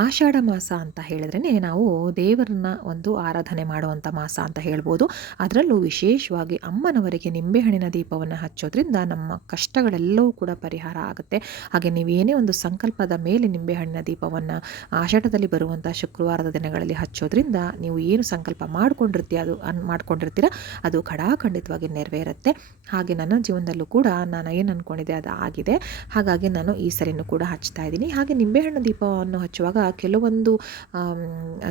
ಆಷಾಢ ಮಾಸ ಅಂತ ಹೇಳಿದ್ರೇ ನಾವು ದೇವರನ್ನ ಒಂದು ಆರಾಧನೆ ಮಾಡುವಂಥ ಮಾಸ ಅಂತ ಹೇಳ್ಬೋದು. ಅದರಲ್ಲೂ ವಿಶೇಷವಾಗಿ ಅಮ್ಮನವರಿಗೆ ನಿಂಬೆಹಣ್ಣಿನ ದೀಪವನ್ನು ಹಚ್ಚೋದ್ರಿಂದ ನಮ್ಮ ಕಷ್ಟಗಳೆಲ್ಲವೂ ಕೂಡ ಪರಿಹಾರ ಆಗುತ್ತೆ. ಹಾಗೆ ನೀವೇನೇ ಒಂದು ಸಂಕಲ್ಪದ ಮೇಲೆ ನಿಂಬೆಹಣ್ಣಿನ ದೀಪವನ್ನು ಆಷಾಢದಲ್ಲಿ ಬರುವಂಥ ಶುಕ್ರವಾರದ ದಿನಗಳಲ್ಲಿ ಹಚ್ಚೋದ್ರಿಂದ ನೀವು ಏನು ಸಂಕಲ್ಪ ಮಾಡ್ಕೊಂಡಿರ್ತೀರ ಅದು ಖಡಾಖಂಡಿತವಾಗಿ ನೆರವೇರುತ್ತೆ. ಹಾಗೆ ನನ್ನ ಜೀವನದಲ್ಲೂ ಕೂಡ ನಾನು ಏನು ಅಂದ್ಕೊಂಡಿದ್ದೆ ಅದು ಆಗಿದೆ. ಹಾಗಾಗಿ ನಾನು ಈ ಸರಿನೂ ಕೂಡ ಹಚ್ತಾ ಇದ್ದೀನಿ. ಹಾಗೆ ನಿಂಬೆಹಣ್ಣು ದೀಪವನ್ನು ಹಚ್ಚುವಾಗ ಕೆಲವೊಂದು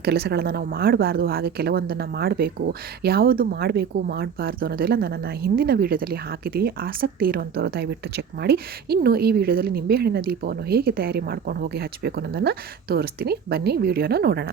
ಕೆಲಸಗಳನ್ನು ನಾವು ಮಾಡಬಾರ್ದು, ಹಾಗೆ ಕೆಲವೊಂದನ್ನು ಮಾಡಬೇಕು. ಯಾವುದು ಮಾಡಬೇಕು ಮಾಡಬಾರ್ದು ಅನ್ನೋದೆಲ್ಲ ನನ್ನನ್ನು ಹಿಂದಿನ ವೀಡಿಯೋದಲ್ಲಿ ಹಾಕಿದ್ದೀನಿ. ಆಸಕ್ತಿ ಇರುವಂಥವ್ರು ದಯವಿಟ್ಟು ಚೆಕ್ ಮಾಡಿ. ಇನ್ನು ಈ ವಿಡಿಯೋದಲ್ಲಿ ನಿಂಬೆಹಣ್ಣಿನ ದೀಪವನ್ನು ಹೇಗೆ ತಯಾರಿ ಮಾಡ್ಕೊಂಡು ಹೋಗಿ ಹಚ್ಚಬೇಕು ಅನ್ನೋದನ್ನು ತೋರಿಸ್ತೀನಿ. ಬನ್ನಿ ವಿಡಿಯೋನ ನೋಡೋಣ.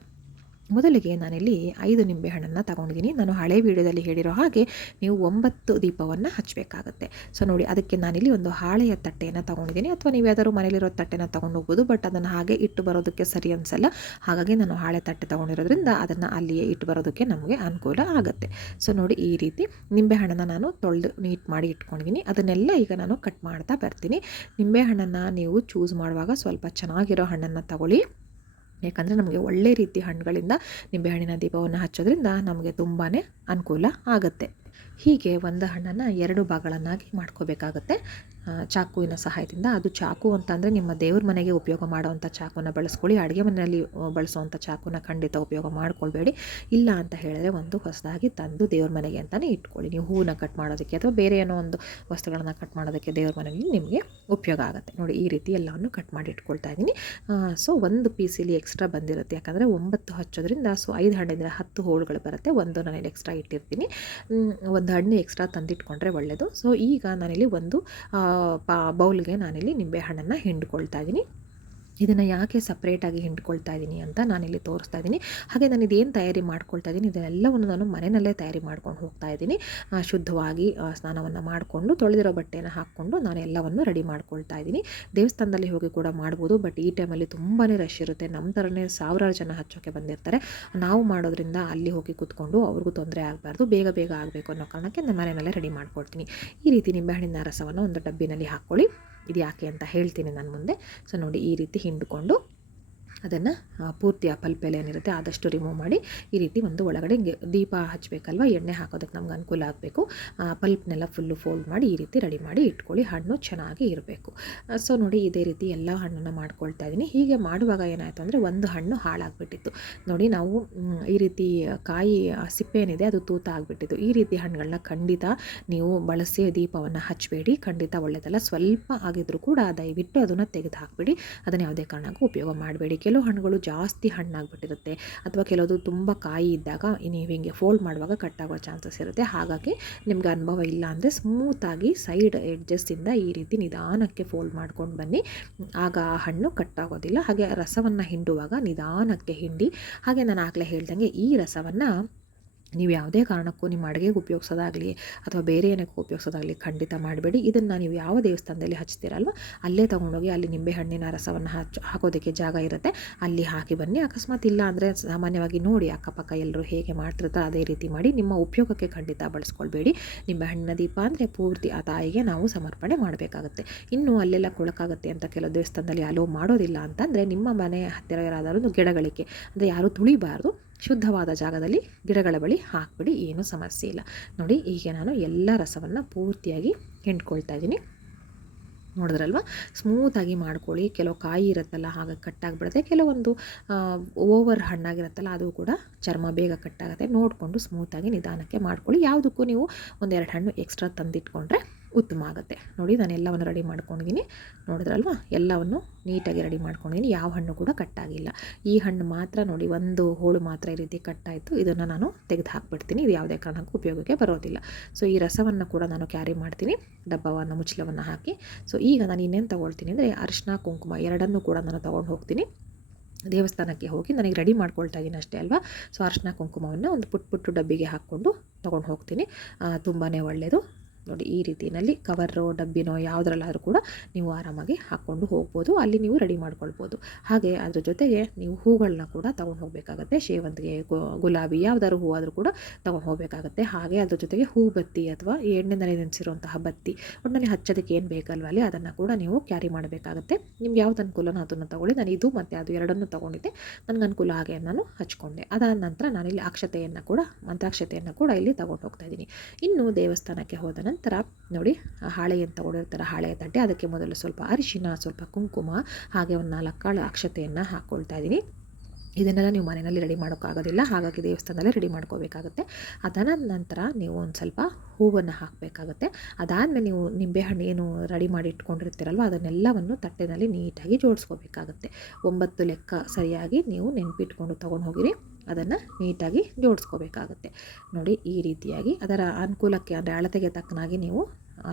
ಮೊದಲಿಗೆ ನಾನಿಲ್ಲಿ 5 ನಿಂಬೆಹಣ್ಣನ್ನು ತಗೊಂಡಿದ್ದೀನಿ. ನಾನು ಹಳೆ ವೀಡಿಯೋದಲ್ಲಿ ಹೇಳಿರೋ ಹಾಗೆ ನೀವು 9 ದೀಪವನ್ನು ಹಚ್ಚಬೇಕಾಗತ್ತೆ. ಸೊ ನೋಡಿ, ಅದಕ್ಕೆ ನಾನಿಲ್ಲಿ ಒಂದು ಹಾಳೆಯ ತಟ್ಟೆಯನ್ನು ತಗೊಂಡಿದ್ದೀನಿ, ಅಥವಾ ನೀವು ಯಾವ್ದಾದ್ರು ಮನೇಲಿರೋ ತಟ್ಟೆನ ತೊಗೊಂಡು ಹೋಗ್ಬೋದು. ಬಟ್ ಅದನ್ನು ಹಾಗೆ ಇಟ್ಟು ಬರೋದಕ್ಕೆ ಸರಿ ಅನಿಸಲ್ಲ. ಹಾಗಾಗಿ ನಾನು ಹಾಳೆ ತಟ್ಟೆ ತೊಗೊಂಡಿರೋದ್ರಿಂದ ಅದನ್ನು ಅಲ್ಲಿಯೇ ಇಟ್ಟು ಬರೋದಕ್ಕೆ ನಮಗೆ ಅನುಕೂಲ ಆಗುತ್ತೆ. ಸೊ ನೋಡಿ, ಈ ರೀತಿ ನಿಂಬೆಹಣ್ಣನ್ನು ನಾನು ತೊಳೆದು ನೀಟ್ ಮಾಡಿ ಇಟ್ಕೊಂಡಿದ್ದೀನಿ. ಅದನ್ನೆಲ್ಲ ಈಗ ನಾನು ಕಟ್ ಮಾಡ್ತಾ ಬರ್ತೀನಿ. ನಿಂಬೆಹಣ್ಣನ್ನು ನೀವು ಚೂಸ್ ಮಾಡುವಾಗ ಸ್ವಲ್ಪ ಚೆನ್ನಾಗಿರೋ ಹಣ್ಣನ್ನು ತಗೊಳ್ಳಿ. ಯಾಕಂದರೆ ನಮಗೆ ಒಳ್ಳೆ ರೀತಿ ಹಣ್ಣುಗಳಿಂದ ನಿಂಬೆಹಣ್ಣಿನ ದೀಪವನ್ನು ಹಚ್ಚೋದ್ರಿಂದ ನಮಗೆ ತುಂಬಾ ಅನುಕೂಲ ಆಗುತ್ತೆ. ಹೀಗೆ ಒಂದು ಹಣ್ಣನ್ನು 2 ಭಾಗಗಳನ್ನಾಗಿ ಮಾಡ್ಕೋಬೇಕಾಗತ್ತೆ ಚಾಕುವಿನ ಸಹಾಯದಿಂದ. ಅದು ಚಾಕು ಅಂತಂದರೆ ನಿಮ್ಮ ದೇವ್ರ ಮನೆಗೆ ಉಪಯೋಗ ಮಾಡುವಂಥ ಚಾಕುನ ಬಳಸ್ಕೊಳ್ಳಿ. ಅಡುಗೆ ಮನೆಯಲ್ಲಿ ಬಳಸುವಂಥ ಚಾಕುನ ಖಂಡಿತ ಉಪಯೋಗ ಮಾಡ್ಕೊಳ್ಬೇಡಿ. ಇಲ್ಲ ಅಂತ ಹೇಳಿದ್ರೆ ಒಂದು ಹೊಸದಾಗಿ ತಂದು ದೇವ್ರ ಮನೆಗೆ ಅಂತಲೇ ಇಟ್ಕೊಳ್ಳಿ. ನೀವು ಹೂವನ್ನ ಕಟ್ ಮಾಡೋದಕ್ಕೆ ಅಥವಾ ಬೇರೆ ಏನೋ ಒಂದು ವಸ್ತುಗಳನ್ನು ಕಟ್ ಮಾಡೋದಕ್ಕೆ ದೇವ್ರ ಮನೆಯಲ್ಲಿ ನಿಮಗೆ ಉಪಯೋಗ ಆಗುತ್ತೆ. ನೋಡಿ, ಈ ರೀತಿ ಎಲ್ಲವನ್ನು ಕಟ್ ಮಾಡಿ ಇಟ್ಕೊಳ್ತಾ ಇದ್ದೀನಿ. ಸೊ ಒಂದು ಪೀಸಲ್ಲಿ ಎಕ್ಸ್ಟ್ರಾ ಬಂದಿರುತ್ತೆ, ಯಾಕಂದರೆ 9 ಹಚ್ಚೋದ್ರಿಂದ 5 ಹಣ್ಣಿಂದ 10 ಹೋಳುಗಳು ಬರುತ್ತೆ. ಒಂದು ನಾನಿಲ್ಲಿ ಎಕ್ಸ್ಟ್ರಾ ಇಟ್ಟಿರ್ತೀನಿ. ಒಂದು ಹಣ್ಣು ಎಕ್ಸ್ಟ್ರಾ ತಂದಿಟ್ಕೊಂಡ್ರೆ ಒಳ್ಳೆಯದು. ಸೊ ಈಗ ನಾನಿಲ್ಲಿ ಒಂದು ಬೌಲ್ಗೆ ನಾನಿಲ್ಲಿ ನಿಂಬೆಹಣ್ಣನ್ನು ಹಿಂಡ್ಕೊಳ್ತಾ ಇದ್ದೀನಿ. ಇದನ್ನು ಯಾಕೆ ಸಪ್ರೇಟಾಗಿ ಹಿಂಡ್ಕೊಳ್ತಾ ಇದ್ದೀನಿ ಅಂತ ನಾನಿಲ್ಲಿ ತೋರಿಸ್ತಾ ಇದ್ದೀನಿ. ಹಾಗೆ ನಾನು ಇದೇನು ತಯಾರಿ ಮಾಡ್ಕೊಳ್ತಾ ಇದ್ದೀನಿ ಇದೆಲ್ಲವನ್ನು ನಾನು ಮನೆಯಲ್ಲೇ ತಯಾರಿ ಮಾಡ್ಕೊಂಡು ಹೋಗ್ತಾ ಇದ್ದೀನಿ. ಶುದ್ಧವಾಗಿ ಸ್ನಾನವನ್ನು ಮಾಡಿಕೊಂಡು ತೊಳೆದಿರೋ ಬಟ್ಟೆನ ಹಾಕ್ಕೊಂಡು ನಾನು ಎಲ್ಲವನ್ನು ರೆಡಿ ಮಾಡ್ಕೊಳ್ತಾ ಇದ್ದೀನಿ. ದೇವಸ್ಥಾನದಲ್ಲಿ ಹೋಗಿ ಕೂಡ ಮಾಡ್ಬೋದು, ಬಟ್ ಈ ಟೈಮಲ್ಲಿ ತುಂಬಾ ರಶ್ ಇರುತ್ತೆ. ನಮ್ಮ ಥರನೇ ಸಾವಿರಾರು ಜನ ಹಚ್ಚೋಕ್ಕೆ ಬಂದಿರ್ತಾರೆ. ನಾವು ಮಾಡೋದ್ರಿಂದ ಅಲ್ಲಿ ಹೋಗಿ ಕೂತ್ಕೊಂಡು ಅವ್ರಿಗೂ ತೊಂದರೆ ಆಗಬಾರ್ದು, ಬೇಗ ಬೇಗ ಆಗಬೇಕು ಅನ್ನೋ ಕಾರಣಕ್ಕೆ ನಾನು ಮನೆಯಲ್ಲೇ ರೆಡಿ ಮಾಡ್ಕೊಳ್ತೀನಿ. ಈ ರೀತಿ ನಿಂಬೆಹಣ್ಣಿನ ರಸವನ್ನು ಒಂದು ಡಬ್ಬಿನಲ್ಲಿ ಹಾಕ್ಕೊಳ್ಳಿ. ಇದು ಯಾಕೆ ಅಂತ ಹೇಳ್ತೀನಿ ನಾನು ಮುಂದೆ. ಸೊ ನೋಡಿ, ಈ ರೀತಿ ಹಿಂಡ್ಕೊಂಡು ಅದನ್ನು ಪೂರ್ತಿ ಆ ಪಲ್ಪೆಲೆ ಏನಿರುತ್ತೆ ಆದಷ್ಟು ರಿಮೂವ್ ಮಾಡಿ ಈ ರೀತಿ ಒಂದು ಒಳಗಡೆ ದೀಪ ಹಚ್ಚಬೇಕಲ್ವ, ಎಣ್ಣೆ ಹಾಕೋದಕ್ಕೆ ನಮ್ಗೆ ಅನುಕೂಲ ಆಗಬೇಕು. ಪಲ್ಪ್ನೆಲ್ಲ ಫುಲ್ಲು ಫೋಲ್ಡ್ ಮಾಡಿ ಈ ರೀತಿ ರೆಡಿ ಮಾಡಿ ಇಟ್ಕೊಳ್ಳಿ. ಹಣ್ಣು ಚೆನ್ನಾಗಿ ಇರಬೇಕು. ಸೊ ನೋಡಿ, ಇದೇ ರೀತಿ ಎಲ್ಲ ಹಣ್ಣನ್ನು ಮಾಡ್ಕೊಳ್ತಾ ಇದ್ದೀನಿ. ಹೀಗೆ ಮಾಡುವಾಗ ಏನಾಯಿತು ಅಂದರೆ ಒಂದು ಹಣ್ಣು ಹಾಳಾಗಿಬಿಟ್ಟಿತ್ತು. ನೋಡಿ, ನಾವು ಈ ರೀತಿ ಕಾಯಿ ಸಿಪ್ಪೆ ಏನಿದೆ ಅದು ತೂತ ಆಗಿಬಿಟ್ಟಿತ್ತು. ಈ ರೀತಿ ಹಣ್ಣುಗಳನ್ನ ಖಂಡಿತ ನೀವು ಬಳಸಿ ದೀಪವನ್ನು ಹಚ್ಚಬೇಡಿ, ಖಂಡಿತ ಒಳ್ಳೆಯದಲ್ಲ. ಸ್ವಲ್ಪ ಆಗಿದ್ರೂ ಕೂಡ ದಯವಿಟ್ಟು ಅದನ್ನು ತೆಗೆದು ಹಾಕಬೇಡಿ. ಅದನ್ನು ಯಾವುದೇ ಕಾರಣಕ್ಕೂ ಉಪಯೋಗ ಮಾಡಬೇಡಿ. ಕೆಲವು ಹಣ್ಣುಗಳು ಜಾಸ್ತಿ ಹಣ್ಣಾಗಿಬಿಟ್ಟಿರುತ್ತೆ, ಅಥವಾ ಕೆಲವುದು ತುಂಬ ಕಾಯಿ ಇದ್ದಾಗ ನೀವು ಹಿಂಗೆ ಫೋಲ್ಡ್ ಮಾಡುವಾಗ ಕಟ್ಟಾಗೋ ಚಾನ್ಸಸ್ ಇರುತ್ತೆ. ಹಾಗಾಗಿ ನಿಮ್ಗೆ ಅನುಭವ ಇಲ್ಲ ಅಂದರೆ ಸ್ಮೂತಾಗಿ ಸೈಡ್ ಎಡ್ಜಸ್ಸಿಂದ ಈ ರೀತಿ ನಿಧಾನಕ್ಕೆ ಫೋಲ್ಡ್ ಮಾಡ್ಕೊಂಡು ಬನ್ನಿ. ಆಗ ಆ ಹಣ್ಣು ಕಟ್ಟಾಗೋದಿಲ್ಲ. ಹಾಗೆ ರಸವನ್ನು ಹಿಂಡುವಾಗ ನಿಧಾನಕ್ಕೆ ಹಿಂಡಿ. ಹಾಗೆ ನಾನು ಆಗಲೇ ಹೇಳ್ದಂಗೆ ಈ ರಸವನ್ನು ನೀವು ಯಾವುದೇ ಕಾರಣಕ್ಕೂ ನಿಮ್ಮ ಅಡುಗೆಗೆ ಉಪಯೋಗಿಸೋದಾಗಲಿ ಅಥವಾ ಬೇರೆ ಏನಕ್ಕೂ ಉಪಯೋಗಿಸೋದಾಗಲಿ ಖಂಡಿತ ಮಾಡಬೇಡಿ. ಇದನ್ನು ನೀವು ಯಾವ ದೇವಸ್ಥಾನದಲ್ಲಿ ಹಚ್ತೀರಲ್ವ ಅಲ್ಲೇ ತೊಗೊಂಡೋಗಿ ಅಲ್ಲಿ ನಿಂಬೆಹಣ್ಣಿನ ರಸವನ್ನು ಹಾಕೋದಕ್ಕೆ ಜಾಗ ಇರುತ್ತೆ, ಅಲ್ಲಿ ಹಾಕಿ ಬನ್ನಿ. ಅಕಸ್ಮಾತ್ ಇಲ್ಲ ಅಂದರೆ ಸಾಮಾನ್ಯವಾಗಿ ನೋಡಿ ಅಕ್ಕಪಕ್ಕ ಎಲ್ಲರೂ ಹೇಗೆ ಮಾಡ್ತಿರ್ತಾರೆ ಅದೇ ರೀತಿ ಮಾಡಿ. ನಿಮ್ಮ ಉಪಯೋಗಕ್ಕೆ ಖಂಡಿತ ಬಳಸ್ಕೊಳ್ಬೇಡಿ. ನಿಂಬೆಹಣ್ಣಿನ ದೀಪ ಅಂದರೆ ಪೂರ್ತಿ ಆ ತಾಯಿಗೆ ನಾವು ಸಮರ್ಪಣೆ ಮಾಡಬೇಕಾಗುತ್ತೆ. ಇನ್ನು ಅಲ್ಲೆಲ್ಲ ಕೊಳಕಾಗುತ್ತೆ ಅಂತ ಕೆಲವು ದೇವಸ್ಥಾನದಲ್ಲಿ ಅಲೋ ಮಾಡೋದಿಲ್ಲ ಅಂತಂದರೆ ನಿಮ್ಮ ಮನೆ ಹತ್ತಿರ ಯಾರಾದರೂ ಗಿಡಗಳಿಗೆ, ಅಂದರೆ ಯಾರೂ ತುಳಿಬಾರ್ದು, ಶುದ್ಧವಾದ ಜಾಗದಲ್ಲಿ ಗಿಡಗಳ ಬಳಿ ಹಾಕ್ಬಿಡಿ, ಏನೂ ಸಮಸ್ಯೆ ಇಲ್ಲ. ನೋಡಿ, ಹೀಗೆ ನಾನು ಎಲ್ಲ ರಸವನ್ನು ಪೂರ್ತಿಯಾಗಿ ಹಿಂಡ್ಕೊಳ್ತಾ ಇದ್ದೀನಿ. ನೋಡಿದ್ರಲ್ವ, ಸ್ಮೂತಾಗಿ ಮಾಡ್ಕೊಳ್ಳಿ. ಕೆಲವು ಕಾಯಿ ಇರುತ್ತಲ್ಲ ಹಾಗಾಗಿ ಕಟ್ಟಾಗಿಬಿಡುತ್ತೆ, ಕೆಲವೊಂದು ಓವರ್ ಹಣ್ಣಾಗಿರುತ್ತಲ್ಲ ಅದು ಕೂಡ ಚರ್ಮ ಬೇಗ ಕಟ್ಟಾಗುತ್ತೆ. ನೋಡಿಕೊಂಡು ಸ್ಮೂತಾಗಿ ನಿಧಾನಕ್ಕೆ ಮಾಡ್ಕೊಳ್ಳಿ. ಯಾವುದಕ್ಕೂ ನೀವು 1-2 ಹಣ್ಣು ಎಕ್ಸ್ಟ್ರಾ ತಂದಿಟ್ಕೊಂಡ್ರೆ ಉತ್ತಮ ಆಗುತ್ತೆ. ನೋಡಿ, ನಾನು ಎಲ್ಲವನ್ನು ರೆಡಿ ಮಾಡ್ಕೊಂಡಿದ್ದೀನಿ. ನೋಡಿದ್ರಲ್ವ, ಎಲ್ಲವನ್ನು ನೀಟಾಗಿ ರೆಡಿ ಮಾಡ್ಕೊಂಡಿದ್ದೀನಿ. ಯಾವ ಹಣ್ಣು ಕೂಡ ಕಟ್ಟಾಗಿಲ್ಲ. ಈ ಹಣ್ಣು ಮಾತ್ರ ನೋಡಿ, ಒಂದು ಹೋಳು ಮಾತ್ರ ಈ ರೀತಿ ಕಟ್ಟಾಯಿತು. ಇದನ್ನು ನಾನು ತೆಗೆದು ಹಾಕ್ಬಿಡ್ತೀನಿ. ಇದು ಯಾವುದೇ ಕಾರಣಕ್ಕೂ ಉಪಯೋಗಕ್ಕೆ ಬರೋದಿಲ್ಲ. ಸೊ ಈ ರಸವನ್ನು ಕೂಡ ನಾನು ಕ್ಯಾರಿ ಮಾಡ್ತೀನಿ, ಡಬ್ಬವನ್ನು ಮುಚ್ಚಳವನ್ನು ಹಾಕಿ. ಸೊ ಈಗ ನಾನು ಇನ್ನೇನು ತೊಗೊಳ್ತೀನಿ ಅಂದರೆ ಅರಿಶಿನ ಕುಂಕುಮ ಎರಡನ್ನೂ ಕೂಡ ನಾನು ತೊಗೊಂಡು ಹೋಗ್ತೀನಿ. ದೇವಸ್ಥಾನಕ್ಕೆ ಹೋಗಿ ನನಗೆ ರೆಡಿ ಮಾಡ್ಕೊಳ್ತಾ ಇದ್ದೀನಿ ಅಷ್ಟೇ ಅಲ್ವಾ. ಸೊ ಅರಿಶಿನ ಕುಂಕುಮವನ್ನು ಒಂದು ಪುಟ್ಟು ಡಬ್ಬಿಗೆ ಹಾಕ್ಕೊಂಡು ತೊಗೊಂಡು ಹೋಗ್ತೀನಿ. ತುಂಬಾ ಒಳ್ಳೆಯದು. ನೋಡಿ ಈ ರೀತಿಯಲ್ಲಿ ಕವರೋ ಡಬ್ಬಿನೋ ಯಾವುದ್ರಲ್ಲಾದರೂ ಕೂಡ ನೀವು ಆರಾಮಾಗಿ ಹಾಕ್ಕೊಂಡು ಹೋಗ್ಬೋದು, ಅಲ್ಲಿ ನೀವು ರೆಡಿ ಮಾಡ್ಕೊಳ್ಬೋದು. ಹಾಗೆ ಅದ್ರ ಜೊತೆಗೆ ನೀವು ಹೂಗಳನ್ನ ಕೂಡ ತೊಗೊಂಡು ಹೋಗಬೇಕಾಗತ್ತೆ. ಸೇವಂತಿಗೆ, ಗುಲಾಬಿ ಯಾವುದಾದ್ರು ಹೂ ಆದರೂ ಕೂಡ ತೊಗೊಂಡು ಹೋಗಬೇಕಾಗತ್ತೆ. ಹಾಗೆ ಅದ್ರ ಜೊತೆಗೆ ಹೂ ಬತ್ತಿ ಅಥವಾ ಎಣ್ಣೆನಲ್ಲಿ ನೆನೆಸಿರುವಂತಹ ಬತ್ತಿ ಒಟ್ಟಿನಲ್ಲಿ ಹಚ್ಚೋದಕ್ಕೆ ಏನು ಬೇಕಲ್ವ ಅಲ್ಲಿ ಅದನ್ನು ಕೂಡ ನೀವು ಕ್ಯಾರಿ ಮಾಡಬೇಕಾಗತ್ತೆ. ನಿಮ್ಗೆ ಯಾವ್ದು ಅನುಕೂಲನೋ ಅದನ್ನು ತೊಗೊಳ್ಳಿ. ನಾನು ಇದು ಮತ್ತು ಅದು ಎರಡನ್ನೂ ತೊಗೊಂಡಿದ್ದೆ, ನನಗೆ ಅನುಕೂಲ ಹಾಗೆ ನಾನು ಹಚ್ಕೊಂಡೆ. ಅದಾದ ನಂತರ ನಾನಿಲ್ಲಿ ಅಕ್ಷತೆಯನ್ನು ಕೂಡ ಮಂತ್ರಾಕ್ಷತೆಯನ್ನು ಕೂಡ ಇಲ್ಲಿ ತೊಗೊಂಡು ಹೋಗ್ತಾ ಇದ್ದೀನಿ. ಇನ್ನು ದೇವಸ್ಥಾನಕ್ಕೆ ಹೋದ ನಂತರ ನೋಡಿ ಹಾಳೆ ಏನು ತೊಗೊಂಡಿರ್ತಾರೆ, ಹಾಳೆಯ ತಟ್ಟೆ, ಅದಕ್ಕೆ ಮೊದಲು ಸ್ವಲ್ಪ ಅರಿಶಿನ, ಸ್ವಲ್ಪ ಕುಂಕುಮ, ಹಾಗೆ ಒಂದು 4 ಕಾಳು ಅಕ್ಷತೆಯನ್ನು ಹಾಕ್ಕೊಳ್ತಾ ಇದ್ದೀನಿ. ಇದನ್ನೆಲ್ಲ ನೀವು ಮನೆಯಲ್ಲಿ ರೆಡಿ ಮಾಡೋಕ್ಕಾಗೋದಿಲ್ಲ, ಹಾಗಾಗಿ ದೇವಸ್ಥಾನದಲ್ಲೇ ರೆಡಿ ಮಾಡ್ಕೋಬೇಕಾಗುತ್ತೆ. ಅದಾದ ನಂತರ ನೀವು ಒಂದು ಸ್ವಲ್ಪ ಹೂವನ್ನು ಹಾಕಬೇಕಾಗುತ್ತೆ. ಅದಾದಮೇಲೆ ನೀವು ನಿಂಬೆಹಣ್ಣು ಏನು ರೆಡಿ ಮಾಡಿ ಇಟ್ಕೊಂಡಿರ್ತೀರಲ್ವ ಅದನ್ನೆಲ್ಲವನ್ನು ತಟ್ಟೆನಲ್ಲಿ ನೀಟಾಗಿ ಜೋಡಿಸ್ಕೋಬೇಕಾಗುತ್ತೆ. 9 ಲೆಕ್ಕ ಸರಿಯಾಗಿ ನೀವು ನೆನಪಿಟ್ಕೊಂಡು ತೊಗೊಂಡು ಹೋಗಿರಿ, ಅದನ್ನು ನೀಟಾಗಿ ಜೋಡಿಸ್ಕೋಬೇಕಾಗುತ್ತೆ. ನೋಡಿ ಈ ರೀತಿಯಾಗಿ ಅದರ ಅನುಕೂಲಕ್ಕೆ ಅಂದರೆ ಅಳತೆಗೆ ತಕ್ಕನಾಗಿ ನೀವು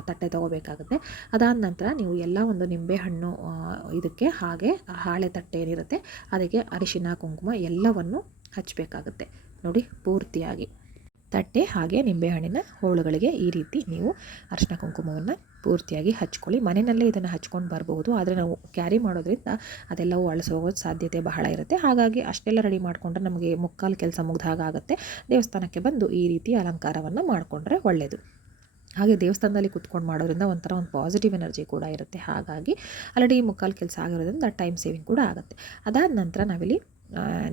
ತಟ್ಟೆ ತೊಗೋಬೇಕಾಗುತ್ತೆ. ಅದಾದ ನಂತರ ನೀವು ಎಲ್ಲ ಒಂದು ನಿಂಬೆಹಣ್ಣು ಇದಕ್ಕೆ ಹಾಗೆ ಹಾಳೆ ತಟ್ಟೆ ಏನಿರುತ್ತೆ ಅದಕ್ಕೆ ಅರಿಶಿನ, ಕುಂಕುಮ ಎಲ್ಲವನ್ನು ಹಚ್ಚಬೇಕಾಗುತ್ತೆ. ನೋಡಿ ಪೂರ್ತಿಯಾಗಿ ತಟ್ಟೆ ಹಾಗೆ ನಿಂಬೆಹಣ್ಣಿನ ಹೋಳುಗಳಿಗೆ ಈ ರೀತಿ ನೀವು ಅರಿಶಿನ ಕುಂಕುಮವನ್ನು ಪೂರ್ತಿಯಾಗಿ ಹಚ್ಕೊಳ್ಳಿ. ಮನೆಯಲ್ಲೇ ಇದನ್ನು ಹಚ್ಕೊಂಡು ಬರಬಹುದು, ಆದರೆ ನಾವು ಕ್ಯಾರಿ ಮಾಡೋದ್ರಿಂದ ಅದೆಲ್ಲವೂ ಅಳಿಸೋಗೋದು ಸಾಧ್ಯತೆ ಬಹಳ ಇರುತ್ತೆ. ಹಾಗಾಗಿ ಅಷ್ಟೆಲ್ಲ ರೆಡಿ ಮಾಡಿಕೊಂಡ್ರೆ ನಮಗೆ ಮುಕ್ಕಾಲು ಕೆಲಸ ಮುಗ್ದ ಹಾಗಾಗುತ್ತೆ. ದೇವಸ್ಥಾನಕ್ಕೆ ಬಂದು ಈ ರೀತಿ ಅಲಂಕಾರವನ್ನು ಮಾಡಿಕೊಂಡ್ರೆ ಒಳ್ಳೆಯದು. ಹಾಗೆ ದೇವಸ್ಥಾನದಲ್ಲಿ ಕುತ್ಕೊಂಡು ಮಾಡೋದ್ರಿಂದ ಒಂಥರ ಒಂದು ಪಾಸಿಟಿವ್ ಎನರ್ಜಿ ಕೂಡ ಇರುತ್ತೆ. ಹಾಗಾಗಿ ಆಲ್ರೆಡಿ ಮುಕ್ಕಾಲು ಕೆಲಸ ಆಗಿರೋದ್ರಿಂದ ಟೈಮ್ ಸೇವಿಂಗ್ ಕೂಡ ಆಗುತ್ತೆ. ಅದಾದ ನಂತರ ನಾವಿಲ್ಲಿ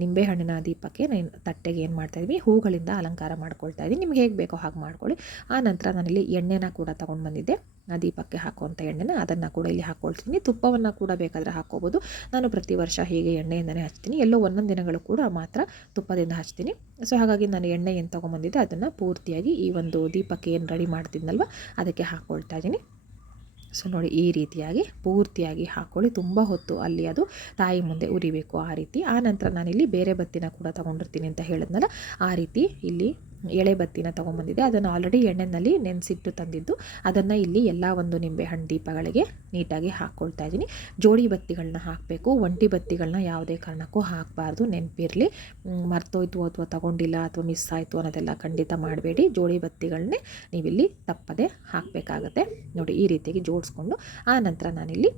ನಿಂಬೆಹಣ್ಣಿನ ದೀಪಕ್ಕೆ ತಟ್ಟೆಗೆ ಏನು ಮಾಡ್ತಾಯಿದ್ವಿ, ಹೂಗಳಿಂದ ಅಲಂಕಾರ ಮಾಡ್ಕೊಳ್ತಾ ಇದ್ದೀನಿ. ನಿಮ್ಗೆ ಹೇಗೆ ಬೇಕೋ ಹಾಗೆ ಮಾಡ್ಕೊಳ್ಳಿ. ಆ ನಂತರ ನಾನಿಲ್ಲಿ ಎಣ್ಣೆನ ಕೂಡ ತೊಗೊಂಡು ಬಂದಿದ್ದೆ, ಆ ದೀಪಕ್ಕೆ ಹಾಕುವಂಥ ಎಣ್ಣೆನ ಅದನ್ನು ಕೂಡ ಇಲ್ಲಿ ಹಾಕ್ಕೊಳ್ತೀನಿ. ತುಪ್ಪವನ್ನು ಕೂಡ ಬೇಕಾದರೆ ಹಾಕ್ಕೋಬೋದು. ನಾನು ಪ್ರತಿ ವರ್ಷ ಹೀಗೆ ಎಣ್ಣೆಯಿಂದನೇ ಹಚ್ತೀನಿ, ಎಲ್ಲೋ ಒಂದೊಂದು ದಿನಗಳು ಕೂಡ ಮಾತ್ರ ತುಪ್ಪದಿಂದ ಹಚ್ತೀನಿ. ಸೊ ಹಾಗಾಗಿ ನಾನು ಎಣ್ಣೆ ಏನು ತೊಗೊಂಬಂದಿದ್ದೆ ಅದನ್ನು ಪೂರ್ತಿಯಾಗಿ ಈ ಒಂದು ದೀಪಕ್ಕೆ ಏನು ರೆಡಿ ಮಾಡ್ತಿದ್ನಲ್ವ ಅದಕ್ಕೆ ಹಾಕ್ಕೊಳ್ತಾ ಇದ್ದೀನಿ. ಸೊ ನೋಡಿ ಈ ರೀತಿಯಾಗಿ ಪೂರ್ತಿಯಾಗಿ ಹಾಕ್ಕೊಳ್ಳಿ. ತುಂಬ ಹೊತ್ತು ಅಲ್ಲಿ ಅದು ತಾಯಿ ಮುಂದೆ ಉರಿಬೇಕು ಆ ರೀತಿ. ಆ ನಂತರ ನಾನಿಲ್ಲಿ ಬೇರೆ ಬತ್ತಿನ ಕೂಡ ತೊಗೊಂಡಿರ್ತೀನಿ ಅಂತ ಹೇಳಿದ್ನಲ್ಲ, ಆ ರೀತಿ ಇಲ್ಲಿ ಎಳೆ ಬತ್ತಿನ ತೊಗೊಂಬಂದಿದ್ದೆ. ಅದನ್ನು ಆಲ್ರೆಡಿ ಎಣ್ಣೆಯಲ್ಲಿ ನೆನೆಸಿಟ್ಟು ತಂದಿದ್ದು, ಅದನ್ನು ಇಲ್ಲಿ ಎಲ್ಲ ಒಂದು ನಿಂಬೆಹಣ್ಣು ದೀಪಗಳಿಗೆ ನೀಟಾಗಿ ಹಾಕ್ಕೊಳ್ತಾ ಇದ್ದೀನಿ. ಜೋಡಿ ಬತ್ತಿಗಳನ್ನ ಹಾಕಬೇಕು, ಒಂಟಿ ಬತ್ತಿಗಳನ್ನ ಯಾವುದೇ ಕಾರಣಕ್ಕೂ ಹಾಕಬಾರ್ದು. ನೆನಪಿರಲಿ, ಮರ್ತೋಯ್ತು ಅಥವಾ ತೊಗೊಂಡಿಲ್ಲ ಅಥವಾ ಮಿಸ್ ಆಯಿತು ಅನ್ನೋದೆಲ್ಲ ಖಂಡಿತ ಮಾಡಬೇಡಿ. ಜೋಡಿ ಬತ್ತಿಗಳನ್ನೇ ನೀವಿಲ್ಲಿ ತಪ್ಪದೆ ಹಾಕಬೇಕಾಗತ್ತೆ. ನೋಡಿ ಈ ರೀತಿಯಾಗಿ ಜೋಡಿಸ್ಕೊಂಡು ಆ ನಂತರ ನಾನಿಲ್ಲಿ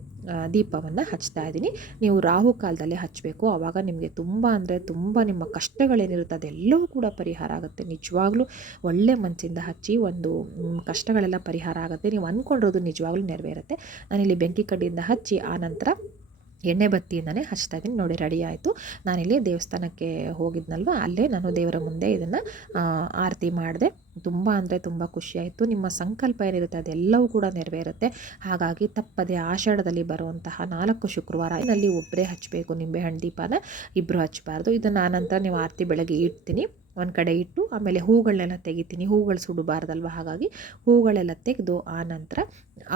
ದೀಪವನ್ನು ಹಚ್ತಾ ಇದ್ದೀನಿ. ನೀವು ರಾಹು ಕಾಲದಲ್ಲೇ ಹಚ್ಚಬೇಕು, ಆವಾಗ ನಿಮಗೆ ತುಂಬ ಅಂದರೆ ತುಂಬ ನಿಮ್ಮ ಕಷ್ಟಗಳೇನಿರುತ್ತೆ ಅದೆಲ್ಲವೂ ಕೂಡ ಪರಿಹಾರ ಆಗುತ್ತೆ. ನಿಜವಾಗ್ಲೂ ಒಳ್ಳೆ ಮನಸ್ಸಿಂದ ಹಚ್ಚಿ, ಒಂದು ಕಷ್ಟಗಳೆಲ್ಲ ಪರಿಹಾರ ಆಗುತ್ತೆ. ನೀವು ಅಂದ್ಕೊಂಡಿರೋದು ನಿಜವಾಗ್ಲೂ ನೆರವೇರುತ್ತೆ. ನಾನಿಲ್ಲಿ ಬೆಂಕಿ ಕಡ್ಡಿಯಿಂದ ಹಚ್ಚಿ ಆ ನಂತರ ಎಣ್ಣೆ ಬತ್ತಿಯಿಂದನೇ ಹಚ್ತಾ ಇದ್ದೀನಿ. ನೋಡಿ ರೆಡಿ ಆಯಿತು. ನಾನಿಲ್ಲಿ ದೇವಸ್ಥಾನಕ್ಕೆ ಹೋಗಿದ್ನಲ್ವ, ಅಲ್ಲೇ ನಾನು ದೇವರ ಮುಂದೆ ಇದನ್ನು ಆರತಿ ಮಾಡಿದೆ. ತುಂಬ ಅಂದರೆ ತುಂಬ ಖುಷಿಯಾಯಿತು. ನಿಮ್ಮ ಸಂಕಲ್ಪ ಏನಿರುತ್ತೆ ಅದೆಲ್ಲವೂ ಕೂಡ ನೆರವೇರುತ್ತೆ. ಹಾಗಾಗಿ ತಪ್ಪದೆ ಆಷಾಢದಲ್ಲಿ ಬರುವಂತಹ 4 ಶುಕ್ರವಾರ ಇದರಲ್ಲಿ ಒಬ್ಬರೇ ಹಚ್ಚಬೇಕು ನಿಂಬೆಹಣ್ಣು ದೀಪನ, ಇಬ್ಬರು ಹಚ್ಚಬಾರ್ದು. ಇದನ್ನು ಆನಂತರ ನೀವು ಆರತಿ ಬೆಳಗ್ಗೆ ಇಡ್ತೀನಿ, ಒಂದು ಕಡೆ ಇಟ್ಟು ಆಮೇಲೆ ಹೂಗಳನ್ನೆಲ್ಲ ತೆಗಿತೀನಿ. ಹೂಗಳು ಸುಡಬಾರ್ದಲ್ವ, ಹಾಗಾಗಿ ಹೂಗಳೆಲ್ಲ ತೆಗೆದು ಆ ನಂತರ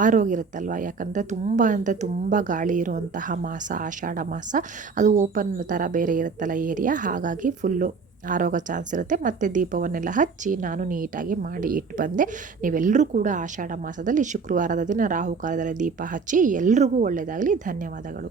ಆರೋಗಿರುತ್ತಲ್ವ, ಯಾಕಂದರೆ ತುಂಬ ಅಂದರೆ ತುಂಬ ಗಾಳಿ ಇರುವಂತಹ ಮಾಸ ಆಷಾಢ ಮಾಸ, ಅದು ಓಪನ್ ಥರ ಬೇರೆ ಇರುತ್ತಲ್ಲ ಏರಿಯಾ, ಹಾಗಾಗಿ ಫುಲ್ಲು ಆರೋಗೋ ಚಾನ್ಸ್ ಇರುತ್ತೆ. ಮತ್ತು ದೀಪವನ್ನೆಲ್ಲ ಹಚ್ಚಿ ನಾನು ನೀಟಾಗಿ ಮಾಡಿ ಇಟ್ಟು ಬಂದೆ. ನೀವೆಲ್ಲರೂ ಕೂಡ ಆಷಾಢ ಮಾಸದಲ್ಲಿ ಶುಕ್ರವಾರದ ದಿನ ರಾಹುಕಾಲದಲ್ಲಿ ದೀಪ ಹಚ್ಚಿ ಎಲ್ರಿಗೂ ಒಳ್ಳೆಯದಾಗಲಿ. ಧನ್ಯವಾದಗಳು.